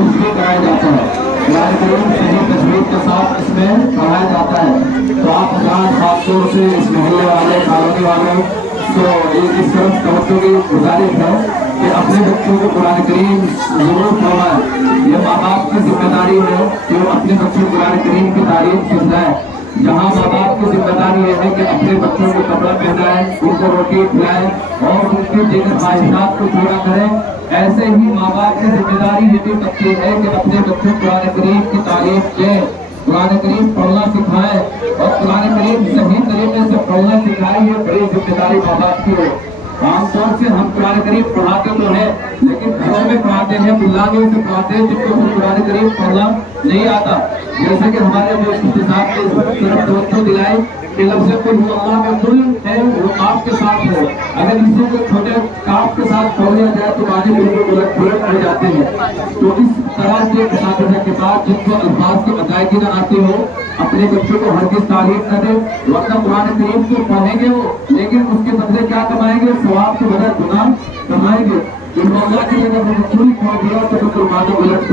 हिफ्ज़ भी कराया जाता है। कुरान करीम सही तजवीज़ के साथ इसमें पढ़ाया जाता है। तो आप हज़रात खास तौर से इस मोहल्ले वाले, कॉलोनी वालों को इस तरफ तवज्जो की गुजारिश है कि अपने बच्चों को कुरान करीम ज़रूर पढ़वाएं। ये माँ बाप की जिम्मेदारी है कि वो अपने बच्चों को कुरान करीम की तारीफ समझाएं। जहाँ माँ बाप की जिम्मेदारी ये है कि अपने बच्चों को कपड़ा पहनाएं, उनको रोटी खिलाएं और उनकी जिन ख्वाहिशात को पूरा करें, ऐसे ही माँ बाप की जिम्मेदारी ये भी बनती है कि अपने बच्चों को कुरान करीम की तारीफ दें, कुरान करीम पढ़ना सिखाएं और कुरान करीम सही तरीके से पढ़ना सिखाएं। ये बड़ी जिम्मेदारी माँ बाप की है। आमतौर से हम कुरान करीम पढ़ाते तो हैं, लेकिन घरों में पढ़ाते हैं, बुलाने से पढ़ाते हैं जिनको कुरान करीम पढ़ना नहीं आता। जैसे कि हमारे जो साहब ने तरफ तवज्जो दिलाई कि लफ्ज़ कुल अल्लाह में कुल है वो काफ के साथ है। अगर किसी को छोटे काफ के साथ पढ़ लिया जाए तो आगे बिल्कुल उलट हो जाते हैं। तो इस तरह के इस्तिज़ा के साथ जिनको अल्फाज की अदायगी न आती हो, अपने बच्चों को हर किस तारीफ न दे, वरना कुरान करीम को पढ़ेंगे वो, लेकिन उसके बदले क्या कमाएंगे? सवाब के बदले गुनाह कमाएंगे। अल्लाह की जगह वो कुल पढ़ दिया तो कुर्बान उलट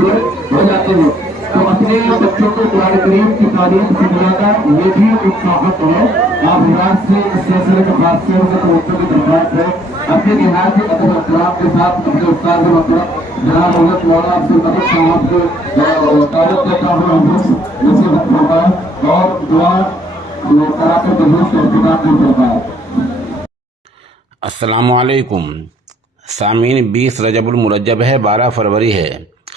हो जाते हैं। तो अपने बच्चों को कुरान करीम की तारीफ सिखाना ये भी एक साहब है। आप हज़रात से इस सिलसिले के वास्ते से तवज्जो की दरख्वास्त है। अपने निहायत अदब एहतराम के साथ अपने उस्ताद मोहतरम जनाब हज़रत मौलाना अब्दुल मजीद साहब को दावत देता हूँ। हम नसीहत फरमाएं और दुआ कराकर बजूस का इंतजाम फरमाएं। अस्सलामु अलैकुम सामीन। 20 रजबुल मुरज्जब है, 12 फरवरी है।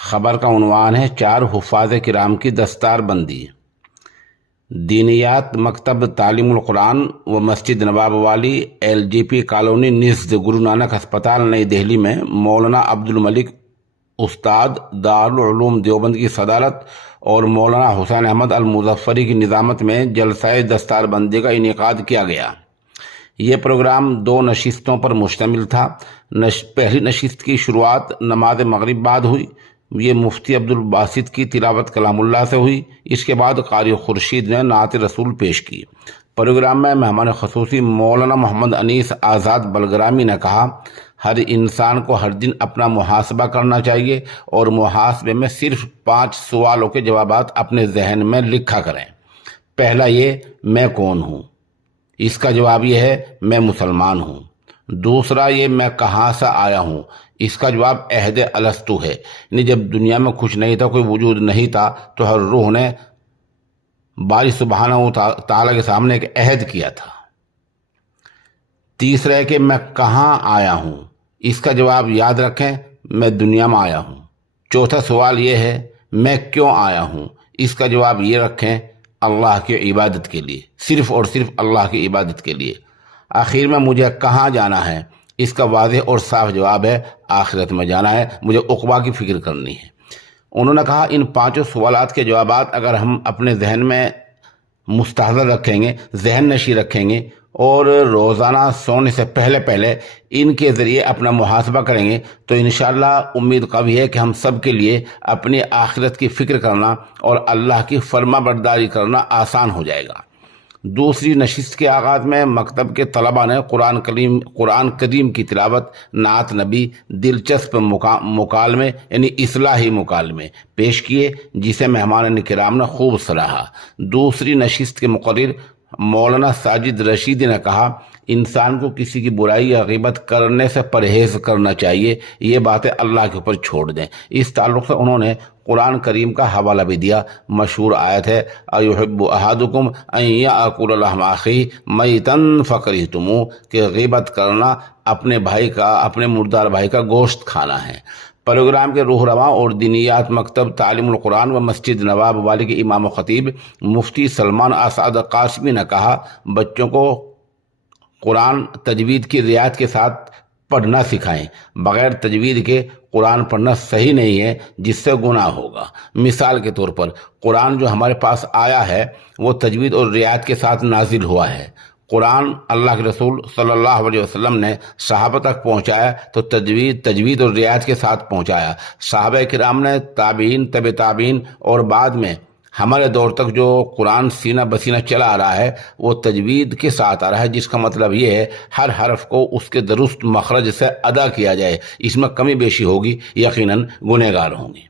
खबर का उन्वान है 4 हुफ़ाज़ किराम की दस्तार बंदी। दीनियात मकतब तालीमुल कुरान व मस्जिद नवाब वाली LGP कॉलोनी निज़द गुरु नानक अस्पताल नई दिल्ली में मौलाना अब्दुल मलिक उस्ताद दारुल उलूम देवबंद की सदारत और मौलाना हुसैन अहमद अल मुज़फ़्फ़री की निज़ामत में जलसाए दस्तार बंदी का इनेकाद किया गया। ये प्रोग्राम 2 नशिस्तों पर मुश्तमिल था। पहली नशिस्त की शुरुआत नमाज मगरिब बाद हुई। ये मुफ्ती अब्दुल बासित की तिलावत कलामुल्लाह से हुई। इसके बाद कारी खुर्शीद ने नात रसूल पेश की। प्रोग्राम में मेहमान ख़ुसूसी मौलाना मोहम्मद अनीस आज़ाद बलग्रामी ने कहा, हर इंसान को हर दिन अपना मुहासबा करना चाहिए और मुहासबे में सिर्फ 5 सवालों के जवाबात अपने जहन में लिखा करें। पहला ये, मैं कौन हूँ? इसका जवाब ये है, मैं मुसलमान हूँ। दूसरा ये, मैं कहाँ से आया हूँ? इसका जवाब अहद अलस्तु है, यानी जब दुनिया में कुछ नहीं था, कोई वजूद नहीं था, तो हर रूह ने बारी सुब्हानहू तआला के सामने एक अहद किया था। तीसरा है कि मैं कहाँ आया हूँ? इसका जवाब याद रखें, मैं दुनिया में आया हूँ। चौथा सवाल ये है, मैं क्यों आया हूँ? इसका जवाब ये रखें, अल्लाह की इबादत के लिए, सिर्फ और सिर्फ अल्लाह की इबादत के लिए। आखिर में मुझे कहाँ जाना है? इसका वाज़ेह और साफ जवाब है, आखिरत में जाना है, मुझे उक़बा की फ़िक्र करनी है। उन्होंने कहा, इन 5 सवालात के जवाबात अगर हम अपने जहन में मुस्तहज़र रखेंगे, जहन नशी रखेंगे और रोज़ाना सोने से पहले पहले इनके ज़रिए अपना मुहासबा करेंगे, तो इंशाअल्लाह उम्मीद कवी है कि हम सब के लिए अपनी आखिरत की फ़िक्र करना और अल्लाह की फर्माबरदारी करना आसान हो जाएगा। दूसरी नशिस्त के आगाज़ में मकतब के तलबा ने कुरान करीम की तिलावत, नात नबी, दिलचस्प मुकालमे यानी इस्लाही मुकालमे पेश किए, जिसे मेहमान किराम ने खूब सराहा। दूसरी नशिस्त के मुक़र्रिर मौलाना साजिद रशीदी ने कहा, इंसान को किसी की बुराई या ग़ीबत करने से परहेज़ करना चाहिए, ये बातें अल्लाह के ऊपर छोड़ दें। इस ताल्लुक़ से उन्होंने कुरान करीम का हवाला भी दिया। मशहूर आयत है, अयुहिब्बु अहादुकुम अन याकुला लहमा अखीही मैतन फकरिहतुमूह, कि ग़ीबत करना अपने भाई का, अपने मुर्दार भाई का गोश्त खाना है। प्रोग्राम के रूह रवां और दीनियात मकतब तालीमुल कुरान व मस्जिद नवाब वाली के इमाम ख़तीब मुफ्ती सलमान आसाद कासमी ने कहा, बच्चों को कुरान तजवीद की रियायत के साथ पढ़ना सिखाएं। बग़ैर तजवीद के कुरान पढ़ना सही नहीं है, जिससे गुनाह होगा। मिसाल के तौर पर कुरान जो हमारे पास आया है वो तजवीद और रियायत के साथ नाजिल हुआ है। कुरान अल्लाह के रसूल सल्लल्लाहु अलैहि वसल्लम ने सहाबा तक पहुँचाया तो तजवीद और रियायत के साथ पहुँचाया। सहाबा किराम ने, ताबीन, तबे ताबीन और बाद में हमारे दौर तक जो कुरान सीना बसीना चला आ रहा है वो तजवीद के साथ आ रहा है, जिसका मतलब ये है हर हरफ को उसके दुरुस्त मखरज से अदा किया जाए। इसमें कमी बेशी होगी, यकीनन गुनहगार होंगे।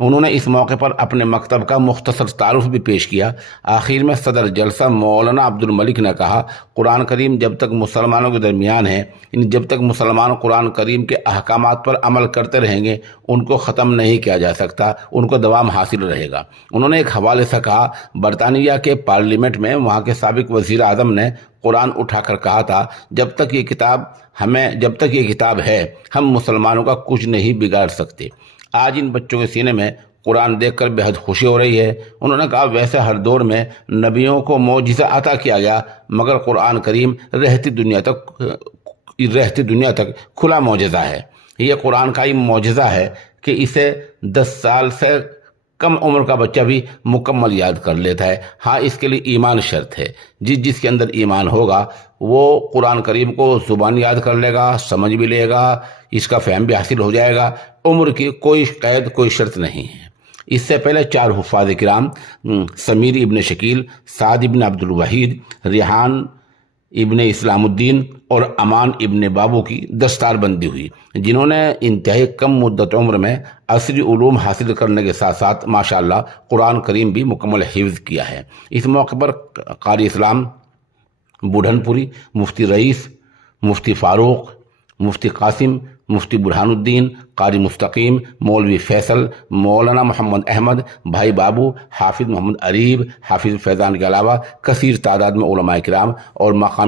انہوں نے اس موقع پر اپنے مکتب کا مختصر تعارف بھی پیش کیا۔ آخر میں صدر جلسہ مولانا عبد الملک نے کہا، قرآن کریم جب تک مسلمانوں کے درمیان ہے، جب تک مسلمان قرآن کریم کے احکامات پر عمل کرتے رہیں گے، ان کو ختم نہیں کیا جا سکتا، ان کو دوام حاصل رہے گا۔ انہوں نے ایک حوالے سے کہا، برطانیہ کے پارلیمنٹ میں وہاں کے سابق وزیر اعظم نے قرآن اٹھا کر کہا تھا، جب تک یہ کتاب ہے ہم مسلمانوں کا کچھ نہیں بگاڑ سکتے۔ آج ان بچوں کے سینے میں قرآن دیکھ کر بہت خوشی ہو رہی ہے۔ انہوں نے کہا، ویسے ہر دور میں نبیوں کو معجزہ عطا کیا گیا، مگر قرآن کریم رہتی دنیا تک کھلا معجزہ ہے۔ یہ قرآن کا ہی معجزہ ہے کہ اسے 10 سال سے کم عمر کا بچہ بھی مکمل یاد کر لیتا ہے۔ ہاں، اس کے لیے ایمان شرط ہے۔ جس کے اندر ایمان ہوگا وہ قرآن کریم کو زبان یاد کر لے گا، سمجھ بھی لے گا، اس کا فہم بھی حاصل ہو جائے گا۔ عمر کی کوئی قید، کوئی شرط نہیں ہے۔ اس سے پہلے 4 حفاظ کرام، سمیر ابن شکیل، سعد ابن عبد الوحید، ریحان ابن اسلام الدین اور امان ابن بابو کی دستار بندی ہوئی، جنہوں نے انتہائی کم مدت عمر میں عصری علوم حاصل کرنے کے ساتھ ساتھ ماشاءاللہ قرآن کریم بھی مکمل حفظ کیا ہے۔ اس موقع پر قاری اسلام بوڑھن پوری، مفتی رئیس، مفتی فاروق، مفتی قاسم، مفتی برہان الدین، قاری مستقیم، مولوی فیصل، مولانا محمد احمد، بھائی بابو، حافظ محمد عریب، حافظ فیضان کے علاوہ کثیر تعداد میں علماء کرام اور مقامی